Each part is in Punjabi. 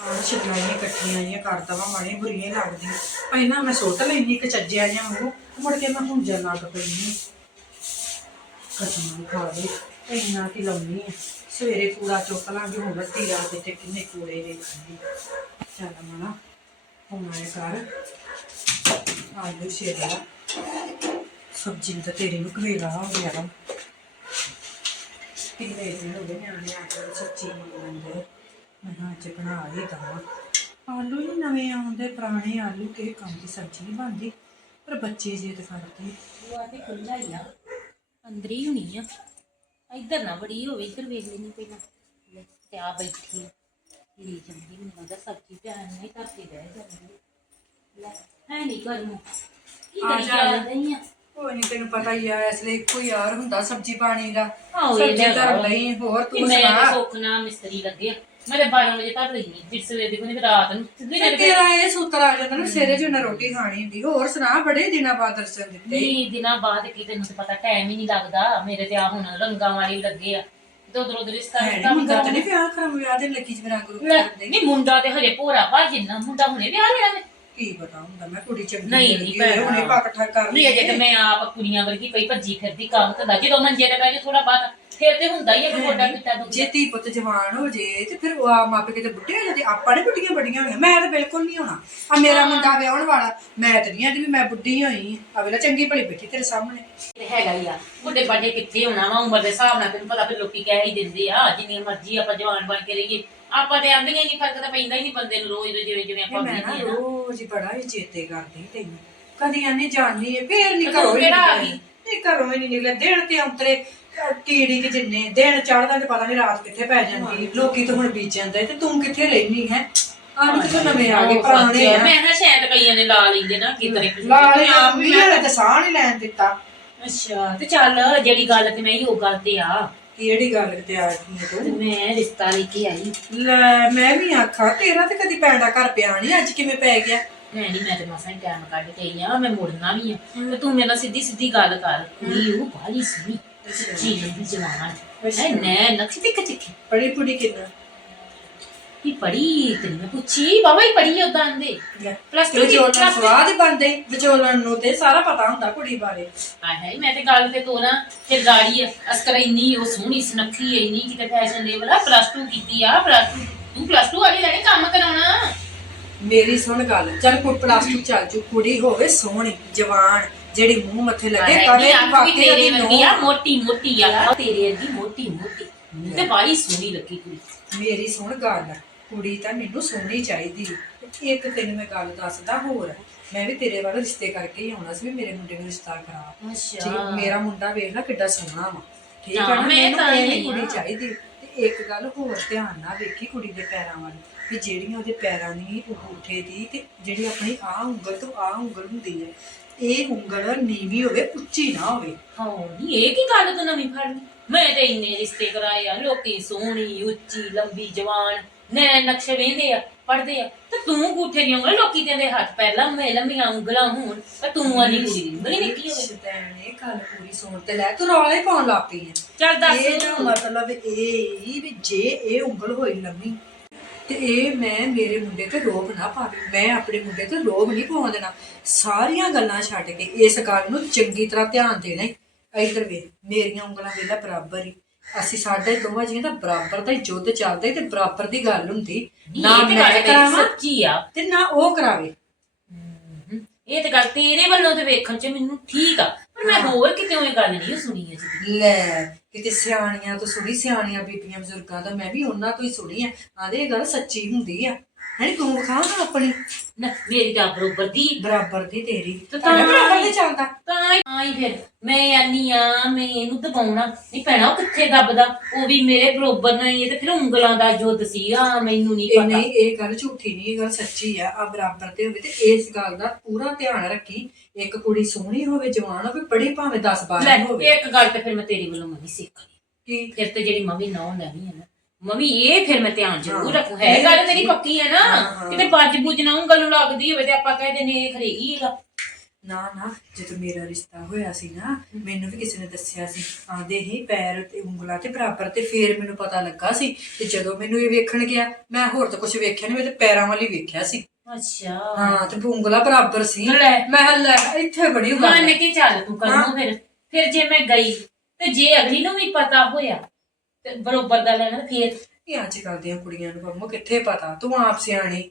ਆਹ ਸ਼ਿਮਲਾਈਆਂ ਇਕੱਠੀਆਂ ਆਈਆਂ ਕਰ ਦਵਾਂ ਮਾੜੀਆਂ ਬੁਰੀਆਂ ਲੱਗਦੀਆਂ ਪਹਿਲਾਂ ਮੈਂ ਸੁੱਟ ਲੈਣੀ ਇੱਕ ਚੱਜਿਆ ਜਾਂ ਉਹ ਮੁੜ ਕੇ ਮੈਂ ਹੁਣ ਲੱਗ ਪਈ ਨਹੀਂ ਕਸਮ ਖਾ ਦੇ ਇੰਨਾ ਕੀ ਲਾਉਣੀ ਹੈ ਸਵੇਰੇ ਕੂੜਾ ਚੁੱਕ ਲਾਂਗੇ, ਹੁਣ ਰੱਤੀ ਰਾਤ ਤੇ ਕਿੰਨੇ ਕੂੜੇ ਵੇਖਾਂਗੇ ਚੱਲ ਮਣਾ ਹੁਣ ਆਏ ਕਰ ਆਲੂ ਛੇੜਾ ਸਬਜ਼ੀ ਨੂੰ ਤਾਂ ਤੇਰੀ ਨੂੰ ਕਵੇਲਾ ਹੋ ਗਿਆ। ਵਾ ਕਿੰਨੇ ਦਿਨ ਹੋ ਗਏ ਨਿਆਣੇ ਆ ਕੇ ਸੱਚੀ ਮੰਗਦੇ ਮੈਂ ਅੱਜ ਬਣਾ ਹੀ ਦਵਾਂ ਆਲੂ ਹੀ ਨਵੇਂ ਆਉਂਦੇ ਪੁਰਾਣੇ ਆਲੂ ਕੇ ਕੰਮ ਦੀ ਸਬਜ਼ੀ ਨਹੀਂ ਬਣਦੀ ਪਰ ਬੱਚੇ ਜੇ ਤੇ ਕਰਦੇ। ਉਹ ਆ ਤੇ ਖੁੱਲਾ ਹੀ ਆ। ਅੰਦਰ ਹੀ ਹੋਣੀ ਆ। ਇੱਧਰ ਨਾ ਬੜੀ ਹੋਵੇ ਇੱਧਰ ਵੇਖ ਲੈਣੀ ਪਹਿਲਾਂ। ਲੈ, ਤੇ ਆ ਬੈਠੀ ਲੀ ਜਾਂਦੀ ਮੈਨੂੰ ਲੱਗਦਾ ਸਬਜ਼ੀ ਪਿਆਰ ਨਹੀਂ ਕਰਦੀ ਰਹਿ ਜਾਂਦੀ ਲੈ ਹੈ ਨਹੀਂ ਨੂੰ। ਕੀ ਆ ਕਰੀ ਜਾ। ਜਾਂਦੀ ਆ? ਕੋਈ ਨਹੀਂ ਤੈਨੂੰ ਪਤਾ ਹੀ ਆ ਇਸ ਲਈ ਕੋਈ ਯਾਰ ਹੁੰਦਾ ਸਬਜ਼ੀ ਪਾਣੀ ਦਾ। ਆਹੋ, ਇਹ ਸਬਜ਼ੀ ਤਾਂ ਧਰ। ਲਈ ਹੋਰ ਤੂੰ ਮੈਂ ਸੁਣਾ। ਸੁੱਖ ਨਾਲ ਮਿਸਤਰੀ ਲੱਗੇ ਆ। ਮੈਂ ਤੇ 12 ਵਜੇ ਸਵੇਰ ਦੀ ਕੋਈ ਰਾਤ ਨੂੰ ਸਿੱਧੀ ਤੇ ਮੇਰੇ ਤੇਰਾ ਇਹ ਸੂਤਰ ਆ ਜਾਂਦਾ ਨਾ ਸਵੇਰੇ ਜੋ ਨਾ ਰੋਟੀ ਖਾਣੀ ਹੁੰਦੀ ਹੋਰ ਸੁਣਾ ਬੜੇ ਦਿਨਾਂ ਬਾਅਦ ਦਰਸ਼ਨ ਦਿੱਤੇ। ਵੀਹ ਦਿਨਾਂ ਬਾਅਦ ਕੀ ਤੈਨੂੰ ਤੇ ਪਤਾ ਟਾਈਮ ਹੀ ਨਹੀਂ ਲੱਗਦਾ ਮੇਰੇ ਤੇ ਆ ਹੁਣ ਰੰਗਾਂ ਵਾਲੀ ਲੱਗੇ ਆ। ਉਧਰ ਉਧਰ ਰਿਸ਼ਤਾ ਨੀ ਮੁੰਡਾ ਤੇ ਨਹੀਂ ਵਿਆਹ ਕਰਨ ਵਿਆਹ ਦੇ ਲੱਗੀ ਨਹੀਂ ਮੁੰਡਾ ਤੇ ਹਜੇ ਭੋਰਾ ਭਾ ਜਿੰਨਾ ਮੁੰਡਾ ਹੁਣੇ ਵਿਆਹ ਲਿਆ ਵੇ ਕੀ ਪਤਾ ਹੁੰਦਾ ਮੈਂ ਕੁੜੀ ਚੰਗੀ ਨਹੀਂ, ਨਹੀਂ ਭੈਣਾ। ਪੱਕਠਾ ਕਰ ਨਹੀਂ ਅਜੇ ਤੇ ਮੈਂ ਆਪ ਕੁੜੀਆਂ ਵਰਗੀ ਪਈ ਭੱਜੀ ਫਿਰਦੀ ਕੰਮ ਕਰਦਾ ਜਦੋਂ ਮੰਜੇ ਤੇ ਬਹਿ ਥੋੜਾ ਬਾਤ ਫਿਰ ਤੇ ਹੁੰਦਾ ਹੀ ਆ ਕਿ ਗੋਡਾ ਪਿੱਟਾ ਜੇ ਧੀ ਪੁੱਤ ਜਵਾਨ ਹੋ ਜੇ ਤੇ ਫਿਰ ਉਹ ਆ ਮਾਪੇ ਕਿਤੇ ਬੁੱਢੇ ਹੋ ਜਾਂਦੇ ਆਪਾਂ ਨੇ ਬੁੱਢੀਆਂ ਬੜੀਆਂ ਹੋਈਆਂ। ਮੈਂ ਤਾਂ ਬਿਲਕੁਲ ਨਹੀਂ ਹੋਣਾ। ਆ ਮੇਰਾ ਮੁੰਡਾ ਵਿਆਹਣ ਵਾਲਾ ਮੈਂ ਤੇ ਨਹੀਂ ਆਂਦੀ ਵੀ ਮੈਂ ਬੁੱਢੀ ਹੋਈ ਆ। ਵੇਲਾ ਚੰਗੀ ਭਲੀ ਬੈਠੀ ਤੇਰੇ ਸਾਹਮਣੇ। ਤੇ ਹੈਗਾ ਹੀ ਆ। ਬੁੱਢੇ ਬਾਡੇ ਕਿੱਥੇ ਹੋਣਾ ਵਾ? ਉਮਰ ਦੇ ਹਿਸਾਬ ਨਾਲ ਤੈਨੂੰ ਪਤਾ ਫਿਰ ਲੋਕੀ ਕਹਿ ਹੀ ਦਿੰਦੇ ਆ ਜਿੰਨੀ ਮਰਜ਼ੀ ਆਪਾਂ ਜਵਾਨ ਬਣ ਕੇ ਰਹੀਏ। ਆਪਾਂ ਤੇ ਆਂਦੀਆਂ ਹੀ ਨਹੀਂ ਫ਼ਰਕ ਤਾਂ ਪੈਂਦਾ ਹੀ ਨਹੀਂ ਬੰਦੇ ਨੂੰ ਰੋਜ਼ ਰੋਜ਼ ਜਿਵੇਂ ਜਿਵੇਂ ਆਪਾਂ ਮੈਂ ਨਾ ਰੋਜ਼ ਹੀ ਬੜਾ ਹੀ ਚੇਤੇ ਕਰਦੀ ਤੈਨੂੰ। ਕਦੀ ਆਨੇ ਜਾਣੀ ਹੈ ਫੇਰ ਨਹੀਂ ਤੇ ਘਰੋਂ ਤੂੰ ਹੀ ਕਿਹੜਾ ਆ। ਗਈ? ਨਹੀਂ ਘਰੋਂ ਹੀ ਨਹੀਂ ਨਿਕਲੇ ਦਿਨ ਤੇ ਅੰਤਰੇ ਅਹ, ਕੀੜੀ ਕਿ ਜਿੰਨੇ ਦਿਨ ਚੜਦਾ ਤੇ ਪਤਾ ਨਹੀਂ ਰਾਤ ਕਿੱਥੇ ਪੈ ਜਾਂਦੀ ਲੋਕੀ ਤਾਂ ਹੁਣ ਬੀਜ ਜਾਂਦੇ ਤੇ ਤੂੰ ਕਿੱਥੇ ਰਹਿਨੀ ਹੈ? ਆਹ ਕਿਤੇ ਨਵੇਂ ਆ ਗਏ ਉਹ ਪੁਰਾਣੇ ਸੱਚ ਆ। ਮੈਂ ਨਾ ਸ਼ਾਇਦ ਕਈਆਂ ਨੇ ਲਾ ਲੈਂਦੇ ਨਾ ਕਿਤਨੇ ਲਾਲੇ ਆਪ ਵੀ ਲੈਣਾ ਤੇ ਸਾਹ ਨਹੀਂ ਲੈਣ ਦਿੱਤਾ। ਅੱਛਾ ਤੇ ਚੱਲ ਜਿਹੜੀ ਗੱਲ ਤੇ ਮੈਂ ਹੀ ਉਹ ਗੱਲ ਤੇ ਆ ਕਿਹੜੀ ਗੱਲ ਤੇ ਆ ਗਈ ਮੈਂ ਰਿਸ਼ਤਾ ਲੈ ਕੇ ਆਈ। ਲੈ ਮੈਂ ਵੀ ਆਖਾਂ ਤੇਰਾ ਤੇ ਕਦੀ ਪੈਂਦਾ ਘਰ ਪਿਆ ਨਹੀਂ ਅੱਜ ਕਿਵੇਂ ਪੈ ਗਿਆ? ਮੈਂ ਨਹੀਂ ਮੈਂ ਤੇ ਮਸਾਂ ਟਾਈਮ ਕੱਢ ਕੇ ਆਈ ਆ ਮੈਂ ਮੁੜਨਾ ਵੀ ਆ। ਤੇ ਤੂੰ ਮੇਰੇ ਨਾਲ ਸਿੱਧੀ ਸਿੱਧੀ ਗੱਲ ਕਰ ਕੁੜੀ ਉਹ ਬਾਲੀ ਸੱਚੀ ਲੰਦੀ ਜਵਾਨ। ਹੈ ਨੈ ਨਕਸ਼ ਤੇ ਕਿੱਥੇ ਬੜੀ ਪੁੜੀ ਕਿੰਨਾ? ਕੀ ਪੜੀ ਤੇ ਮੈਂ ਪੁੱਛੀ ਬਾਬਾ ਹੀ ਪੜੀ ਉਦਾਂ ਦੇ। Plus two ਦੀ ਵਿਚੋਲਣ ਸਵਾਦ ਹੀ ਬੰਦੇ ਵਿਚੋਲਣ ਨੂੰ ਤੇ ਸਾਰਾ ਪਤਾ ਹੁੰਦਾ ਕੁੜੀ ਬਾਰੇ। ਆ ਹੈ ਮੈਂ ਤੇ ਗੱਲ ਤੇ ਤੋਰਾ ਫਿਰ ਗਾੜੀ ਅਸਕਰ ਇੰਨੀ ਉਹ ਸੋਹਣੀ ਸੁਨੱਖੀ ਇੰਨੀ ਕਿਤੇ ਫੈਸ਼ਨ ਲੈਵਲ ਆ ਪਲੱਸ 2 ਕੀਤੀ ਆ ਪਲੱਸ 2 ਤੂੰ ਪਲੱਸ 2 ਵਾਲੀ ਲੈਣੀ ਕੰਮ ਕਰਾਉਣਾ। ਮੇਰੀ ਸੁਣ ਗੱਲ ਚੱਲ ਕੋਈ ਪਲੱਸ 2 ਚੱਲ ਜੂ ਕੁੜੀ ਹੋਵੇ ਸੋਹਣੀ ਜਵਾਨ ਜਿਹੜੀ ਮੂੰਹ ਮੱਥੇ ਲੱਗੇ ਕਦੇ ਕਦੇ ਵੀ ਵਾਕਈ ਤੇਰੇ ਉਹਦੀ ਵਰਗੀ ਆ। ਮੋਟੀ ਮੋਟੀ ਆ ਤੇਰੇ ਵਰਗੀ ਮੋਟੀ ਮੋਟੀ। ਤੇ ਬਾਲੀ ਸੋਹਣੀ ਲੱਗੀ ਕੁੜੀ। ਮੇਰੀ ਸੁਣ ਗੱਲ। ਕੁੜੀ ਤਾਂ ਮੈਨੂੰ ਸੋਹਣੀ ਚਾਹੀਦੀ। ਤੇ ਇੱਕ ਤੈਨੂੰ ਮੈਂ ਗੱਲ ਦੱਸਦਾ ਹੋਰ ਮੈਂ ਵੀ ਤੇਰੇ ਵੱਲ ਰਿਸ਼ਤੇ ਕਰਕੇ ਹੀ ਆਉਣਾ ਸੀ ਵੀ ਮੇਰੇ ਮੁੰਡੇ ਨੂੰ ਰਿਸ਼ਤਾ ਕਰਾ। ਠੀਕ ਮੇਰਾ ਮੁੰਡਾ ਵੇਖ ਲੈ ਕਿੱਡਾ ਸੋਹਣਾ ਵਾ। ਠੀਕ ਹਾਂ, ਹੈ ਨਾ ਮੈਂ ਮੈਨੂੰ ਤਾਂ ਇਹ ਹੀ ਕੁੜੀ। ਚਾਹੀਦੀ। ਤੇ ਇੱਕ ਗੱਲ ਹੋਰ ਧਿਆਨ ਨਾਲ ਵੇਖੀ ਕੁੜੀ ਦੇ ਪੈਰਾਂ ਵੱਲ ਵੀ ਜਿਹੜੀਆਂ ਉਹਦੇ ਪੈਰਾਂ ਦੀ ਅੰਗੂਠੇ ਦੀ ਤੇ ਜਿਹੜੀ ਆਪਣੀ ਆ ਉਂਗਲ ਤੋਂ ਆ ਉਂਗਲ ਹੁੰਦੀ ਹੈ ਇਹ ਉਂਗਲ ਨੀਵੀਂ ਹੋਵੇ ਉੱਚੀ ਨਾ ਹੋਵੇ। ਹਾਂ ਨਹੀਂ ਇਹ ਕੀ ਗੱਲ ਤੂੰ ਨਵੀਂ ਫੜਨੀ? ਮੈਂ ਤੇ ਇੰਨੇ ਰਿਸ਼ਤੇ ਕਰਾਏ ਆ ਲੋਕੀ ਸੋਹਣੀ ਉੱਚੀ ਲੰਬੀ ਜਵਾਨ ਨੈ ਨਕਸ਼ੇ ਵੇਂਦੇ ਆ ਪੜਦੇ ਆ। ਤੇ ਤੂੰ ਗੂਠੇ ਦੀਆਂ ਉਂਗਲਾਂ ਲੋਕੀ ਤੇ ਦੇ ਹੱਥ ਪੈਰ ਲੰਮੇ ਲੰਮੀਆਂ ਉਂਗਲਾਂ ਹੋਣ ਤੇ ਤੂੰ ਆਨੀ ਕੁੜੀ ਦੀ ਉਂਗਲ ਨਿੱਕੀ ਹੋਵੇ। ਸ਼ੈਤਾਨੇ ਗੱਲ ਪੂਰੀ ਸੁਣ ਤੇ ਲੈ ਤੂੰ ਰੌਲੇ ਪਾਉਣ ਲੱਗ ਪਈ ਹੈ ਚੱਲ ਦੱਸ। ਇਹਦਾ ਮਤਲਬ ਇਹ ਹੀ ਵੀ ਜੇ ਇਹ ਉਂਗਲ ਹੋਈ ਲੰਮੀ ਤੇ ਇਹ ਮੈਂ ਮੇਰੇ ਮੁੰਡੇ ਤੇ ਰੋਬ ਨਾ ਪਾਵੇ। ਮੈਂ ਆਪਣੇ ਮੁੰਡੇ ਤੇ ਰੋਬ ਨਹੀਂ ਪਾਉਣ ਦੇਣਾ। ਸਾਰੀਆਂ ਗੱਲਾਂ ਛੱਡ ਕੇ ਇਸ ਗੱਲ ਨੂੰ ਚੰਗੀ ਤਰ੍ਹਾਂ ਧਿਆਨ ਦੇਣਾ। ਇੱਧਰ ਵੇ ਮੇਰੀਆਂ ਉਂਗਲਾਂ ਵੇਲਾ ਬਰਾਬਰ ਹੀ। ਅਸੀਂ ਸਾਡੇ ਦੋਵਾਂ ਜੀਆਂ ਦਾ ਬਰਾਬਰ ਦਾ ਹੀ ਯੁੱਧ ਚੱਲਦਾ ਤੇ ਬਰਾਬਰ ਦੀ ਗੱਲ ਹੁੰਦੀ। ਨਾ ਮੈਂ ਕਰਾਵਾਂ ਸੱਚੀ ਆ। ਤੇ ਨਾ ਉਹ ਕਰਾਵੇ। ਇਹ ਤੇ ਗੱਲ ਤੇਰੇ ਵੱਲੋਂ ਤੇ ਵੇਖਣ ਚ ਮੈਨੂੰ ਠੀਕ ਆ। ਪਰ ਮੈਂ ਹੋਰ ਕਿਤੇ ਉਹ ਗੱਲ ਨਹੀਂ ਸੁਣੀ ਅਜੇ ਲੈ ਕਿਤੇ ਸਿਆਣੀਆਂ ਤੋਂ ਸੁਣੀ ਸਿਆਣੀਆਂ ਬੀਬੀਆਂ ਬਜ਼ੁਰਗਾਂ ਤੋਂ ਮੈਂ ਵੀ ਉਹਨਾਂ ਤੋਂ ਹੀ ਸੁਣੀ ਆ। ਆਂਦੇ ਇਹ ਗੱਲ ਸੱਚੀ ਹੁੰਦੀ ਆ। ਹੈ ਤੂੰ ਵਿਖਾ ਨਾ ਆਪਣੀ। ਨਾ ਮੇਰੀ ਤਾਂ ਬਰੋਬਰ ਦੀ। ਬਰਾਬਰ ਦੀ ਤੇਰੀ। ਤੇ ਤੁਹਾਡੇ ਬਰਾਬਰ ਦੇ ਚੱਲਦਾ। ਤਾਂ ਹੀ ਤਾਂ ਹੀ ਫਿਰ ਮੈਂ ਆਨੀ ਆ ਮੈਂ ਇਹਨੂੰ ਦਬਾਉਣਾ। ਨਹੀਂ ਭੈਣਾ ਉਹ ਕਿੱਥੇ ਦੱਬਦਾ? ਉਹ ਵੀ ਮੇਰੇ ਬਰੋਬਰ ਨਹੀਂ ਇਹ ਤੇ ਫਿਰ ਉਂਗਲਾਂ ਦਾ ਜੁੱਧ ਸੀਗਾ ਮੈਨੂੰ ਨਹੀਂ ਇਹ ਪਤਾ। ਨਹੀਂ ਇਹ ਗੱਲ ਝੂਠੀ ਨਹੀਂ ਇਹ ਗੱਲ ਸੱਚੀ ਆ। ਆ ਬਰਾਬਰ ਤੇ ਹੋਵੇ ਤੇ ਇਸ ਗੱਲ ਦਾ ਪੂਰਾ ਧਿਆਨ ਰੱਖੀ। ਇੱਕ ਕੁੜੀ ਸੋਹਣੀ ਹੋਵੇ ਜਵਾਨ ਹੋਵੇ ਪੜੀ ਭਾਵੇਂ 10 ਲੈ 12 ਹੋਵੇ। ਇੱਕ ਗੱਲ ਤੇ ਫਿਰ ਮੈਂ ਤੇਰੀ ਵੱਲੋਂ ਮੰਨੀ ਸਿੱਖ ਲਈ। ਕੀ? ਫਿਰ ਤੇ ਜਿਹੜੀ ਮੰਮੀ ਨਾ ਲੈਣੀ ਹੈ ਨਾ ਮੰਮੀ ਇਹ ਫਿਰ ਮੈਂ ਧਿਆਨ ਜ਼ਰੂਰ। ਰੱਖੂ। ਹੈ ਗੱਲ ਤੇਰੀ ਪੱਕੀ ਹੈ ਨਾ। ਕਿਤੇ ਬੱਜ ਬੁੱਝ ਨਾ ਉਂਗਲ ਨੂੰ ਲੱਗਦੀ ਹੋਵੇ ਤੇ ਆਪਾਂ ਕਹਿ ਦਿੰਦੇ ਇਹ ਖਰੇਗੀ ਹੈਗਾ ਨਾ ਨਾ ਜਦੋਂ ਮੇਰਾ ਰਿਸ਼ਤਾ ਹੋਇਆ ਸੀ ਨਾ ਮੈਨੂੰ ਵੀ ਕਿਸੇ ਨੇ ਦੱਸਿਆ ਸੀ। ਆਂਦੇ ਹੀ ਪੈਰ ਤੇ ਉਂਗਲਾਂ ਤੇ ਬਰਾਬਰ ਤੇ ਫੇਰ ਮੈਨੂੰ ਪਤਾ ਲੱਗਾ ਸੀ ਤੇ ਜਦੋਂ ਮੈਨੂੰ ਇਹ ਵੇਖਣ ਗਿਆ ਮੈਂ ਹੋਰ ਤਾਂ ਕੁਝ ਵੇਖਿਆ ਨਹੀਂ ਮੈਂ ਤੇ ਪੈਰਾਂ ਵਾਲੀ ਵੇਖਿਆ ਸੀ। ਅੱਛਾ। ਹਾਂ ਤੇ ਉਂਗਲਾਂ ਬਰਾਬਰ ਸੀ। ਮੈਂ ਲੈ ਇੱਥੇ ਬੜੀ ਗੱਲ ਹੈ। ਕੇ ਚੱਲ ਤੂੰ ਕਰਨੋਂ ਫਿਰ। ਫਿਰ ਜੇ ਮੈਂ ਗਈ ਤੇ ਜੇ ਅਗਲੀ ਨੂੰ ਵੀ ਪਤਾ ਹੋਇਆ ਤੇ ਬਰੋਬਰ ਦਾ ਲੈਣਾ ਫਿਰ। ਇਹ ਅੱਜ ਕੱਲ ਦੀਆਂ ਕੁੜੀਆਂ ਨੂੰ ਪੰਮੋ ਕਿੱਥੇ ਪਤਾ? ਤੂੰ ਆਪ ਸਿਆਣੀ।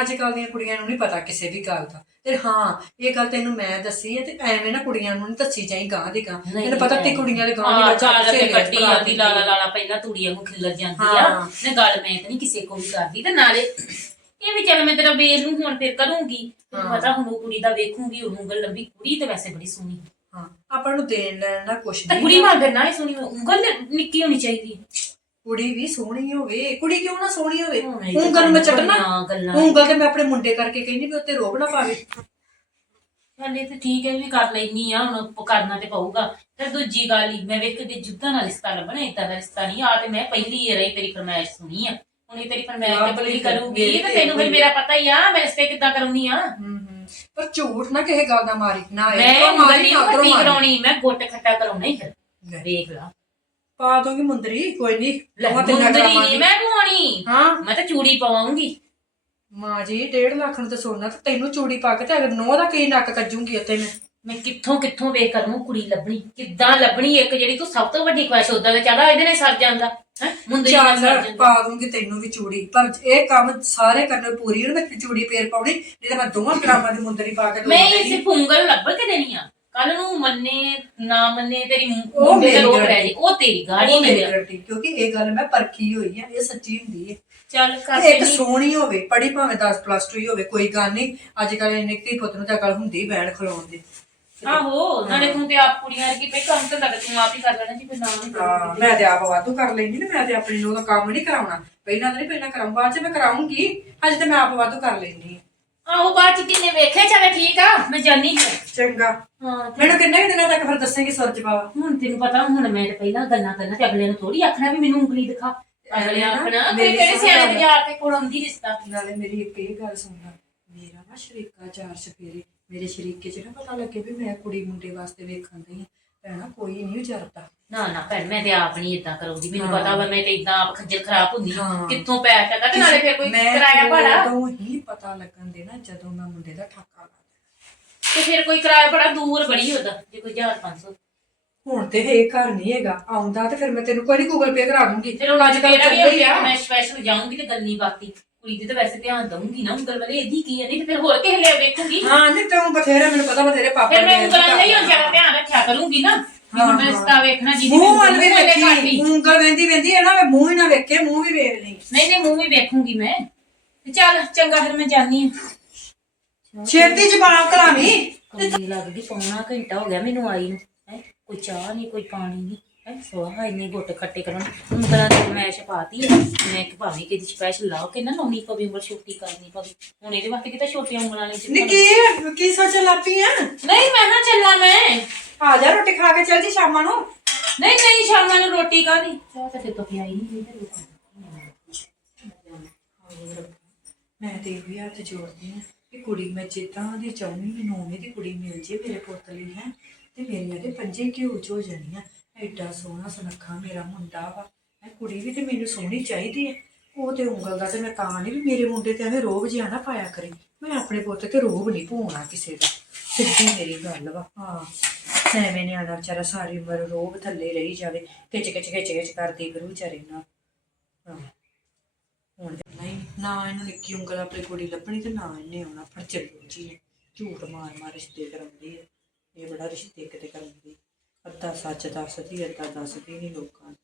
ਅੱਜ ਕੱਲ ਦੀਆਂ ਕੁੜੀਆਂ ਨੂੰ ਨਹੀਂ ਪਤਾ ਕਿਸੇ ਵੀ ਗੱਲ ਦਾ। ਤੇ ਹਾਂ ਇਹ ਗੱਲ ਤੈਨੂੰ ਮੈਂ ਦੱਸੀ ਹੈ ਤੇ ਐਵੇਂ ਨਾ ਕੁੜੀਆਂ ਨੂੰ ਨਹੀਂ ਦੱਸੀ ਜਾਈ ਗਾਂ ਦੀ ਗਾਂ ਤੈਨੂੰ ਪਤਾ ਤੇ ਕੁੜੀਆਂ ਦੇ ਗਾਂ ਦੀ ਹਾਂ ਗਾਂ ਚਾਲ ਤੇ ਜਾਂਦੀ ਲਾਲਾ ਲਾਲਾ ਪਹਿਲਾਂ ਤੂੜੀਆਂ ਨੂੰ ਖਿੱਲਰ ਜਾਂਦੀ ਆ। ਹਾਂ। ਨੇ ਗੱਲ ਮੈਂ ਤਾਂ ਨਹੀਂ ਕਿਸੇ ਕੋਲ ਵੀ ਕਰਦੀ ਤੇ ਨਾਲੇ ਇਹ ਵੀ ਚੱਲ ਮੈਂ ਤੇਰਾ ਬੇਲ ਨੂੰ ਹੁਣ ਫਿਰ ਕਰੂੰਗੀ। ਤੈਨੂੰ ਹਾਂ। ਪਤਾ ਹੁਣ ਉਹ ਕੁੜੀ ਦਾ ਵੇਖੂੰਗੀ ਉਹ ਉਂਗਲ ਲੰਬੀ ਕੁੜੀ ਤੇ ਵੈਸੇ ਬੜੀ ਸੋਹਣੀ। ਹਾਂ ਆਪਾਂ ਨੂੰ ਦੇਣ ਲੈਣ ਨਾ ਕੁਛ ਤੇ ਨਹੀਂ ਕੁੜੀ ਫਿਰ ਨਾ ਹੀ ਸੋਹਣੀ ਉਂਗਲ ਨਿੱਕੀ ਹੋਣੀ ਚਾਹੀਦੀ ਹੈ। ਕੁੜੀ ਵੀ ਸੋਹਣੀ ਹੋਵੇ ਕੁੜੀ ਕਿਉਂ ਨਾ ਸੋਹਣੀ ਹੋਵੇ? ਉਂਗਲ ਮੈਂ ਚੱਟਣਾ। ਬੜੀਆਂ ਗੱਲਾਂ। ਉਂਗਲ ਤੇ ਮੈਂ ਆਪਣੇ ਮੁੰਡੇ ਕਰਕੇ ਕਹਿੰਦੀ ਵੀ ਉੱਤੇ ਰੋਬ ਨਾ ਪਾਵੇ। ਇਹ ਤੇ ਠੀਕ ਹੈ ਵੀ ਕਰ ਲੈਣੀ ਆ ਹੁਣ ਪ- ਕਰਨਾ ਤੇ ਪਊਗਾ। ਫਿਰ ਦੂਜੀ ਗੱਲ ਹੀ ਮੈਂ ਵੇਖ ਕੇ ਜੁੱਦਾਂ ਨਾਲ ਰਿਸ਼ਤਾ ਲੱਭਣਾ ਏਦਾਂ ਦਾ ਰਿਸ਼ਤਾ ਨਹੀਂ। ਆ ਤੇ ਮੈਂ ਪਹਿਲੀ ਵਾਰੀ ਤੇਰੀ ਫਰਮਾਇਸ਼ ਸੁਣੀ ਆ। ਹੁਣ ਇਹ ਤੇਰੀ ਫਰਮਾਇਸ਼ ਤੇ ਪੂਰੀ ਕਰੂੰਗੀ? ਤੇ ਤੈਨੂੰ ਤੇ ਮੇਰਾ ਪਤਾ ਹੀ ਆ ਮੈਂ ਰਿਸ਼ਤੇ ਕਿੱਦਾਂ ਕਰਾਉਣੀ ਆ। ਹੂੰ ਹੂੰ। ਪਰ ਝੂਠ ਨਾ ਕਿਸੇ ਗੱਲ ਦਾ ਮਾਰੀ ਨਾ ਇਹ। ਮਾਰੀ ਨਾ ਮਾਰੀ। ਕਰਾਉਣੀ ਮੈਂ ਗੁੱਟ ਖੱਟਾ ਕਰਾਉਣਾ ਹੀ ਫਿਰ। ਵੇਖ ਲਾ। ਪਾ ਦੋਗੀ ਮੁੰਦਰੀ ਕੋਈ ਨਹੀਂ ਮੁੰਦਰੀ ਨਹੀਂ। ਮੈਂ ਪਵਾਉਣੀ ਹਾਂ। ਮੈਂ ਤਾਂ ਚੂੜੀ ਪਵਾਉਂਗੀ ਮਾਂ ਜੀ 1.5 ਲੱਖ ਨੂੰ ਤੇ ਸੋਨਾ ਤੇ ਤੈਨੂੰ ਚੂੜੀ ਪਾ ਕੇ ਤੇ ਅਗਰ ਨੋਹ ਦਾ ਕੀ ਨੱਕ ਕੱਜੂਗੀ ਉੱਤੇ ਮੈਂ। ਮੈਂ ਕਿੱਥੋਂ ਕਿੱਥੋਂ ਵੇਖ ਕਰਮੂ ਕੁੜੀ ਲੱਭਣੀ? ਕਿੱਦਾਂ ਲੱਭਣੀ ਇੱਕ ਜਿਹੜੀ ਤੂੰ ਸਭ ਤੋਂ ਵੱਡੀ ਖੁਆਇਸ਼ ਉਦਾਂ ਤੇ ਚੱਲ ਇਹਦੇ ਨਾਲ ਸਰ ਜਾਂਦਾ। ਹੈ? ਮੁੰਦਰੀ ਨਾਲ ਸਰ ਚੱਲ ਜਾਂਦਾ। ਪਾ ਦੂੰਗੀ ਤੈਨੂੰ ਵੀ ਚੂੜੀ। ਪਰ ਇਹ ਕੰਮ ਸਾਰੇ ਕਰਨੇ ਪੂਰੀ ਨੂੰ ਮੈਂ ਚੂੜੀ ਫੇਰ ਪਾਉਣੀ ਨਹੀਂ ਤਾਂ ਮੈਂ ਦੋਵਾਂ ਗ੍ਰਾਮਾਂ ਦੀ ਮੁੰਦਰੀ ਪਾ ਕੇ ਮੈਂ ਦੇਣੀ। ਸਿਰਫ ਉਂਗਲ ਲੱਭ ਕੇ ਦੇਣੀ ਆ। ਕੱਲ ਨੂੰ ਮੰਨੇ ਨਾ ਮੰਨੇ ਤੇਰੀ ਉਹ ਮੁੰਡੇ ਦਾ ਮੇਰੀ ਰੋਕ। ਰਹਿ ਜੇ। ਉਹ ਤੇਰੀ ਗਾੜੀ ਉਹ ਮੇਰੀ ਮੇਰੀ ਗਾਰੰਟੀ ਕਿਉਂਕਿ ਇਹ ਗੱਲ ਮੈਂ ਪਰਖੀ ਹੋਈ ਆ ਇਹ ਸੱਚੀ ਹੁੰਦੀ ਹੈ ਚੱਲ ਕਰ ਇੱਕ ਤੇਰੀ- ਸੋਹਣੀ ਹੋਵੇ ਪੜੀ ਭਾਵੇਂ 10 ਪਲੱਸ 2 ਹੀ ਹੋਵੇ ਕੋਈ ਗੱਲ ਨਹੀਂ। ਅੱਜ ਕੱਲ ਇੰਨੇ ਧੀ ਪੁੱਤ ਨੂੰ ਤਾਂ ਗੱਲ ਹੁੰਦੀ ਬੈਣ ਖਲੋਣ ਦੀ। ਆਹੋ ਨਾਲੇ ਤੂੰ ਤੇ ਆਪ ਕੁੜੀਆਂ ਵਰਗੀ ਪਈ ਕੰਮ ਤਾਂ ਲੱਗ ਤੂੰ ਆਪ ਹੀ ਕਰ ਲੈਣਾ ਜੀ ਫਿਰ ਨਾ ਨਹੀਂ ਹਾਂ ਮੈਂ ਤੇ ਆਪ ਵਾਧੂ ਕਰ ਲੈਂਦੀ ਨਾ ਮੈਂ ਤੇ ਆਪਣੀ ਨੂੰ ਦਾ ਕੰਮ ਨਹੀਂ ਕਰਾਉਣਾ। ਪਹਿਲਾਂ ਤਾਂ ਨਹੀਂ ਪਹਿਲਾਂ ਕਰਾਂ ਬਾਅਦ ਚ ਮੈਂ ਕਰਾਉਂਗੀ ਅੱਜ ਤੇ ਮੈਂ ਆਪ ਵਾਧੂ ਕਰ ਲੈਂਦੀ ਆਹੋ ਬਾਅਦ ਚ ਕਿੰਨੇ ਵੇਖੇ ਚੱਲ ਠੀਕ ਆ ਮੈਂ ਜਾਨੀ ਹਾਂ ਚੰਗਾ। ਹਾਂ ਤੇ ਮੈਨੂੰ ਕਿੰਨੇ ਕੁ ਦਿਨਾਂ ਤੱਕ ਫਿਰ ਦੱਸੇਂਗੀ ਸੁਰਜ ਬਾਵਾ ਹੁਣ ਤੈਨੂੰ ਪਤਾ ਹੁਣ ਮੈਂ ਤੇ ਪਹਿਲਾਂ ਗੱਲਾਂ ਕਰਨਾ ਤੇ ਅਗਲੇ ਨੂੰ ਥੋੜੀ ਆਖਣਾ ਵੀ ਮੈਨੂੰ ਉਂਗਲੀ ਦਿਖਾ। ਅਗਲੇ ਨਾ, ਆਖਣਾ ਤੇ ਮੇਰੀ ਕਿਹੜੇ ਸੁਣ ਸਿਆਣੇ ਗੱਲ। ਬਾਜ਼ਾਰ ਤੇ ਕੋਲ ਆਉਂਦੀ ਰਿਸ਼ਤਾ? ਨਾਲੇ ਮੇਰੀ ਇੱਕ ਇਹ ਗੱਲ ਸੁਣਨਾ ਮੇਰਾ ਨਾ ਸ਼ਰੀਕਾ ਚਾਰ ਸਫੇਰੇ ਮੇਰੇ ਸ਼ਰੀਕੇ ਚ ਨਾ ਪਤਾ ਲੱਗੇ ਵੀ ਮੈਂ ਕੁੜੀ ਮੁੰਡੇ ਵਾਸਤੇ ਵੇਖਣ ਦੀ ਭੈਣਾ ਕੋਈ ਨਹੀਂ ਵਿਚਾਰਦਾ ਨਾ ਨਾ ਭੈਣ ਮੈਂ ਤੇ ਆਪ ਨਹੀਂ ਇਦਾਂ ਕਰਾਉਂਦੀ ਮੈਨੂੰ। ਪਤਾ ਵਾ ਮੈਂ ਤੇ ਇਦਾਂ ਆਪ ਖੱਜਲ ਖਰਾਬ ਹੁੰਦੀ। ਕਿੱਥੋਂ ਪੈਰ ਟਕਾ ਤੇ ਨਾਲੇ ਫਿਰ ਕੋਈ ਕਿਰਾਇਆ ਭਾੜਾ ਉਦੋਂ ਹੀ ਪਤਾ ਲੱਗਣ ਦੇਣਾ ਜਦੋਂ ਮੈਂ ਮੁੰਡੇ ਦਾ ਠਾਕਾ ਲਾ। ਤੇ ਫਿਰ ਕੋਈ ਕਿਰਾਇਆ ਭਾੜਾ ਦੂਰ ਬੜੀ ਹੁੰਦਾ ਜੇ ਕੋਈ 1500 ਹੁਣ ਤੇ ਇਹ ਘਰ ਨਹੀਂ ਹੈਗਾ। ਆਉਂਦਾ ਤੇ ਫਿਰ ਮੈਂ ਤੈਨੂੰ ਕੋਈ ਨਹੀਂ ਗੂਗਲ ਪੇ ਕਰਾ ਦੂੰਗੀ। ਫਿਰ ਅੱਜ ਕੱਲ ਚੱਲਦਾ ਆ। ਮੈਂ ਸਪੈਸ਼ਲ ਜਾਊਂਗੀ ਤੇ ਗੱਲੀ ਬਾਤੀ ਕੁੜੀ ਦੀ ਤਾਂ ਵੈਸੇ ਧਿਆਨ ਦਊਂਗੀ ਨਾ ਉਂਗਲ ਵਾਲੇ ਇਹਦੀ ਕੀ ਹੈ? ਨਹੀਂ ਤੇ ਫਿਰ ਹੋਰ ਕਿਸੇ ਲਈ ਵੇਖੂੰਗੀ? ਹਾਂ ਨਹੀਂ ਤੂੰ ਬਥੇਰਾ ਮੈਨੂੰ ਪਤਾ ਬਥੇਰੇ ਪਾਪਾ ਫਿਰ ਮੈਂ ਉਂਗਲਾਂ ਲਈ ਹੁਣ ਜ਼ਿਆਦਾ ਧਿਆਨ ਰੱਖਿਆ ਕਰੂੰਗੀ ਨਾ। ਵੀ ਹੁਣ ਮੈਂ ਹਾਂ, ਰਿਸ਼ਤਾ ਵੇਖਣਾ ਜਿਹਦੀ ਮੂੰਹ ਵੱਲ ਵੀ ਵੇਖੀ ਹੀ। ਉਂਗਲ ਵੇਂਦੀ ਵੇਂਦੀ ਹੈ ਨਾ ਮੈਂ ਮੂੰਹ ਹੀ ਨਾ ਵੇਖੇ ਮੂੰਹ ਵੀ ਵੇਖ ਲਈ। ਨਹੀਂ ਨਹੀਂ ਮੂੰਹ ਵੀ ਵੇਖੂੰਗੀ ਮੈਂ। ਤੇ ਚੱਲ ਚੰਗਾ ਫਿਰ ਮੈਂ ਜਾਨੀ ਹਾਂ। ਛੇਤੀ ਜਵਾਬ ਕਰਾਵੀਂ ਲੱਗਦੀ ਪੌਣਾ ਘੰਟਾ ਹੋ ਗਿਆ ਮੈਨੂੰ ਆਈ ਨੂੰ। ਹੈ? ਕੋਈ ਚਾਹ ਨਹੀਂ ਕੋਈ ਪਾਣੀ ਨਹੀਂ ਹੈ ਸੋਹਾ ਇੰਨੇ ਗੁੱਟ ਖੱਟੇ ਕਰਨ। ਉਂਗਲਾਂ ਤੇ ਮੈਂ ਛਪਾਤੀ ਹੈ ਮੈਂ ਕਿ ਭਾਵੇਂ ਕਿ ਸਪੈਸ਼ਲ ਲਾ ਕੇ ਨਾ ਲਾਉਣੀ ਪਵੇ ਉਂਗਲ ਛੋਟੀ ਕਰਨੀ ਪਵੇ। ਹੁਣ ਇਹਦੇ ਵਾਸਤੇ ਕਿਤਾ ਛੋਟੀਆਂ ਉਂਗਲਾਂ ਨਹੀਂ ਨਿੱਕੀ ਕੀ ਸੋਚਣ ਲੱਪੀ ਆ? ਨਹੀਂ ਮੈਂ ਹਾਂ ਚੱਲਾਂ ਮੈਂ। ਆ ਜਾ ਰੋਟੀ ਖਾ ਕੇ ਚੱਲ ਜੀ ਸ਼ਾਮਾਂ ਨੂੰ। ਨਹੀਂ ਨਹੀਂ ਸ਼ਾਮਾਂ ਨੂੰ ਰੋਟੀ ਕਾਦੀ ਚਾਹ ਤਾਂ ਤੇ ਤੋਂ ਪਿਆਈ ਨਹੀਂ ਮੈਂ ਤੇ ਵੀ ਹੱਥ ਜੋੜਦੀ ਆ ਕਿ ਕੁੜੀ ਮੈਂ ਜਿੱਦਾਂ ਦੀ ਚਾਹੁੰਦੀ ਮੈਨੂੰ ਉਵੇਂ ਦੀ ਕੁੜੀ ਮਿਲ ਜੇ ਮੇਰੇ ਪੁੱਤ ਲਈ ਹੈ। ਤੇ ਮੇਰੀਆਂ ਤੇ ਪੰਜੇ ਚ ਹੋ ਜਾਣੀਆਂ। ਐਡਾ ਸੋਹਣਾ ਸੁਨੱਖਾ ਮੇਰਾ ਮੁੰਡਾ ਵਾ। ਇਹ ਕੁੜੀ ਵੀ ਤੇ ਮੈਨੂੰ ਸੋਹਣੀ ਚਾਹੀਦੀ ਹੈ ਉਹ ਤੇ ਉਂਗਲ ਦਾ ਤੇ ਮੈਂ ਤਾਂ ਨਹੀਂ ਵੀ ਮੇਰੇ ਮੁੰਡੇ ਤੇ ਐਵੇਂ ਰੋਬ ਜਿਹਾ ਨਾ ਪਾਇਆ ਕਰੇ। ਮੈਂ ਆਪਣੇ ਪੁੱਤ ਤੇ ਰੋਬ ਨਹੀਂ ਪਾਉਣਾ ਕਿਸੇ ਦਾ। ਸਿੱਧੀ ਮੇਰੀ ਗੱਲ ਵਾ। ਹਾਂ, ਐਵੇਂ ਨਿਆਣਾ ਵਿਚਾਰਾ ਸਾਰੀ ਉਮਰ ਰੋਬ ਥੱਲੇ ਰਹੀ ਜਾਵੇ। ਕਿਚ ਕਿਚ ਕਿਚ ਕਿਚ ਕਰਦੀ ਕਰੂ ਵਿਚਾਰੇ ਨਾਲ। ਹਾਂ। ਹੁਣ ਨਹੀਂ, ਨਾ ਇਹਨੂੰ ਨਿੱਕੀ ਉਂਗਲ ਆਪਣੀ ਕੁੜੀ ਲੱਭਣੀ ਤੇ ਨਾ ਇਹਨੇ ਆਉਣਾ। ਫੜ ਚੱਲੂ ਜੀ ਨੇ ਝੂਠ ਮਾਰ ਮਾਰ ਰਿਸ਼ਤੇ ਕਰਾਉਂਦੀ ਹੈ ਇਹ ਬੜਾ ਰਿਸ਼ਤੇ ਕਿਤੇ ਕਰਾਉਂਦੀ ਅੱਧਾ ਸੱਚ ਦੱਸਦੀ ਅੱਧਾ ਦੱਸਦੀ ਨਹੀਂ ਲੋਕਾਂ ਨੂੰ